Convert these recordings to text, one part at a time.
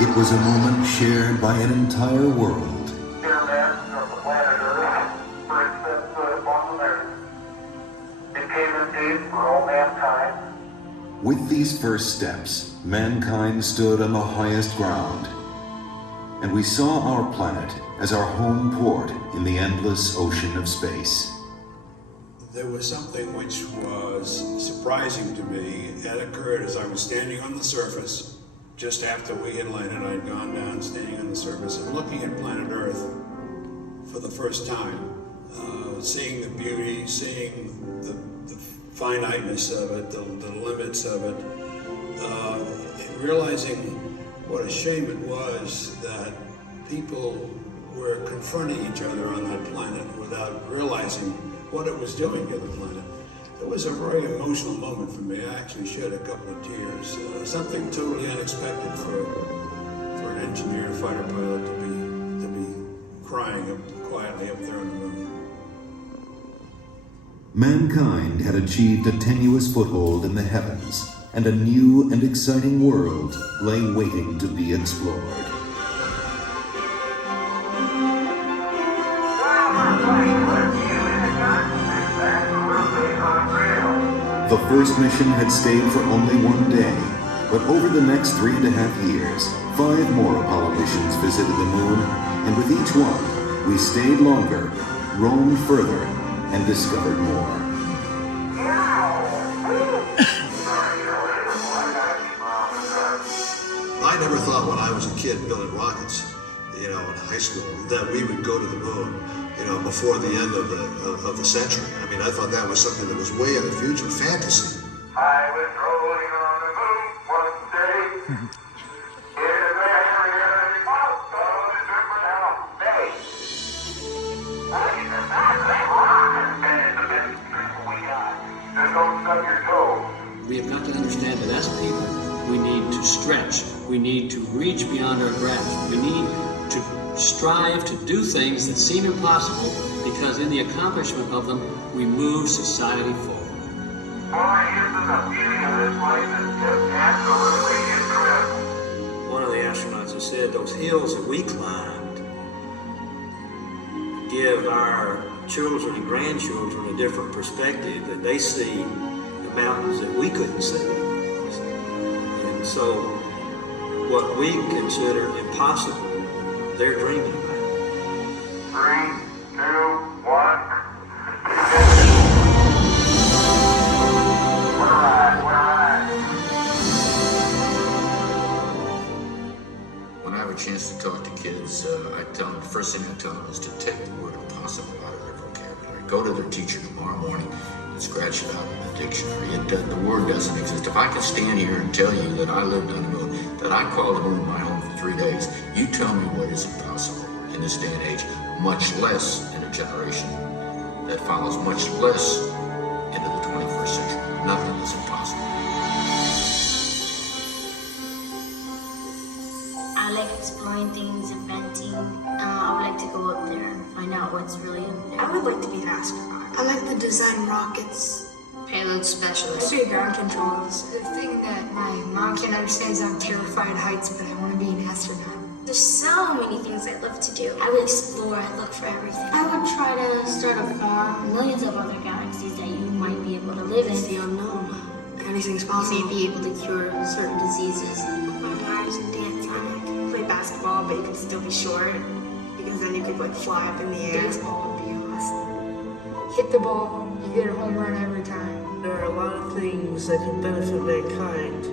It was a moment shared by an entire world. Dear men of the planet Earth, first set foot upon the earth. It came indeed for all mankind. With these first steps, mankind stood on the highest ground, and we saw our planet as our home port in the endless ocean of space. There was something which was surprising to me. It occurred as I was standing on the surface. Just after we had landed, I'd gone down, standing on the surface and looking at planet Earth for the first time, seeing the beauty, seeing the finiteness of it, the limits of it, realizing what a shame it was that people were confronting each other on that planet without realizing what it was doing to the planet. It was a very emotional moment for me. I actually shed a couple of tears. Something totally unexpected for an engineer, fighter pilot to be crying quietly up there on the moon. Mankind had achieved a tenuous foothold in the heavens, and a new and exciting world lay waiting to be explored. The first mission had stayed for only one day, but over the next 3.5 years, 5 more Apollo missions visited the moon, and with each one, we stayed longer, roamed further, and discovered more. I never thought when I was a kid building rockets, in high school, that we would go to the moon, before the end of the century. I mean, I thought that was something that was way in the future, fantasy. I was rolling on the moon one day. In a very out of a different space. Just don't stub your toe. We have got to understand that as people, we need to stretch. We need to reach beyond our grasp. We need to strive to do things that seem impossible, because in the accomplishment of them, we move society forward. Boy, isn't the beauty of this place is just absolutely incredible. One of the astronauts has said those hills that we climbed give our children and grandchildren a different perspective, that they see the mountains that we couldn't see. And so what we consider impossible, they're dreaming about. 3, 2, 1. When I have a chance to talk to kids, I tell them, the first thing I tell them is to take the word impossible out of their vocabulary. Go to their teacher tomorrow morning and scratch it out in the dictionary. The word doesn't exist. If I could stand here and tell you that I lived on the moon, that I called the moon my home for 3 days, you tell me what is impossible in this day and age, much less in a generation that follows, much less into the 21st century. Nothing is impossible. I like exploring things, inventing. I would like to go up there and find out what's really up there. I would like to be an astronaut. I like to design rockets. Payload specialist. Be ground controls. The thing that my mom can't understand is I'm terrified of heights, but I want to be an astronaut. There's so many things I'd love to do. I would explore, I'd look for everything. I would try to start a farm, millions of other galaxies that you might be able to live in. It's the unknown. Anything's possible. You may be able to cure certain diseases. Mars and dance on it. Play basketball, but you could still be short, because then you could fly up in the air. Baseball would be awesome. Hit the ball, you get a home run every time. There are a lot of things that can benefit mankind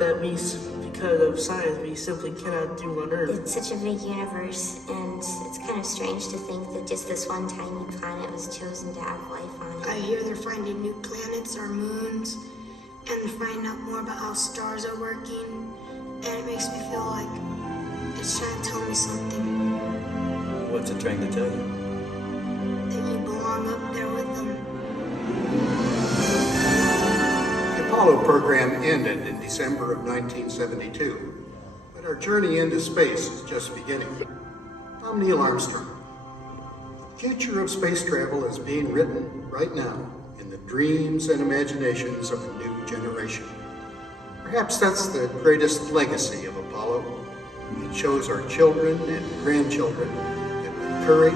that we, because of science, we simply cannot do on Earth. It's such a big universe, and it's kind of strange to think that just this one tiny planet was chosen to have life on it. I hear they're finding new planets or moons, and they're finding out more about how stars are working, and it makes me feel like it's trying to tell me something. What's it trying to tell you? That you belong up there with them. The Apollo program ended in December of 1972, but our journey into space is just beginning. I'm Neil Armstrong. The future of space travel is being written right now in the dreams and imaginations of a new generation. Perhaps that's the greatest legacy of Apollo, It shows our children and grandchildren that with courage,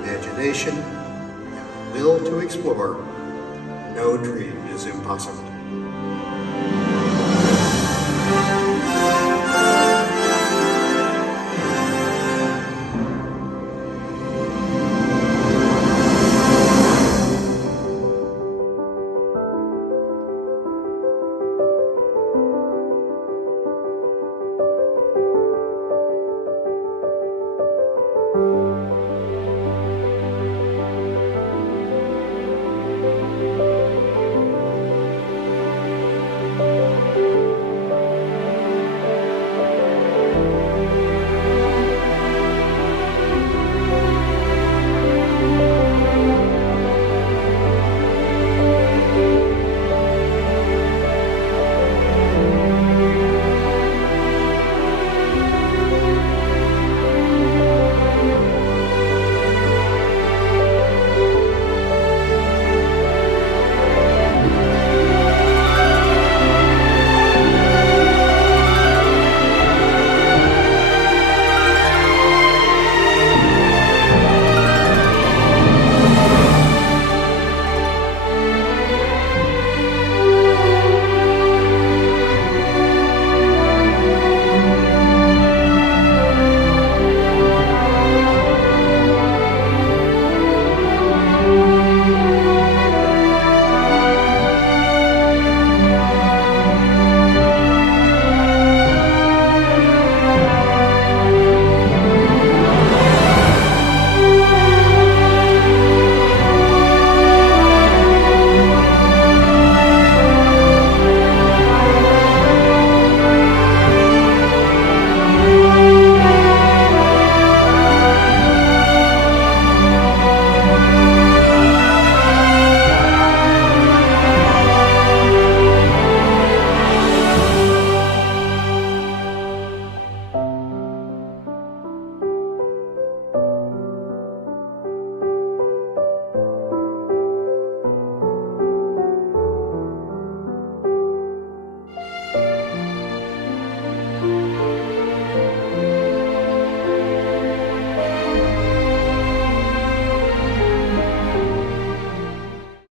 imagination, and the will to explore, no dream is impossible.